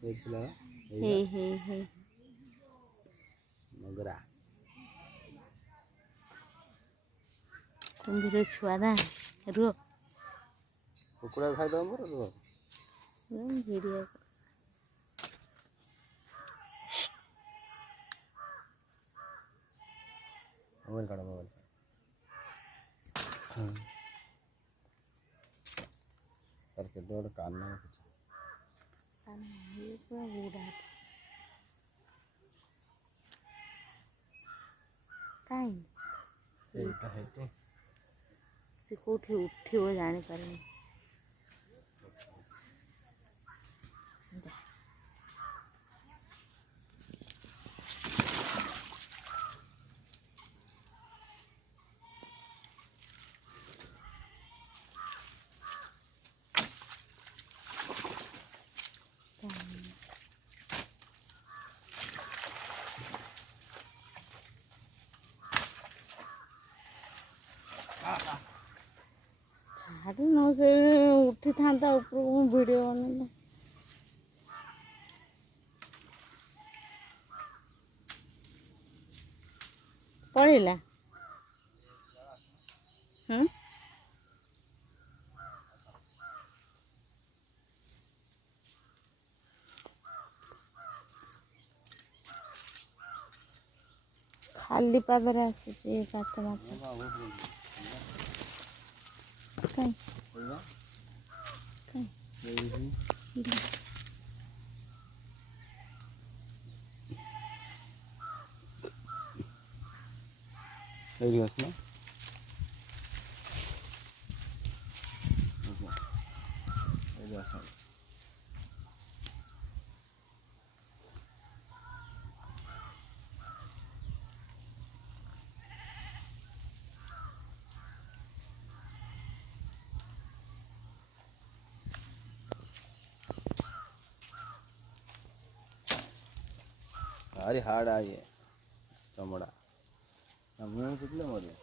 हे हे हे मगरा कुंभीर छुआ ना रुह कुकुड़ा खाई दो मोर रो वीडियो मोबाइल काढ मोबाइल करके दौड़ कान में कुछ ये पूरा बूढ़ा काई एटा हेटे से कोठी उठियो जाने पारे छाड़ न से उठी था ऊपर वीडियो बना पढ़ला खाली पादरे आसी पात मात कहीं भारी हार्ड आहे चमडा मुंह कुठलं मध्ये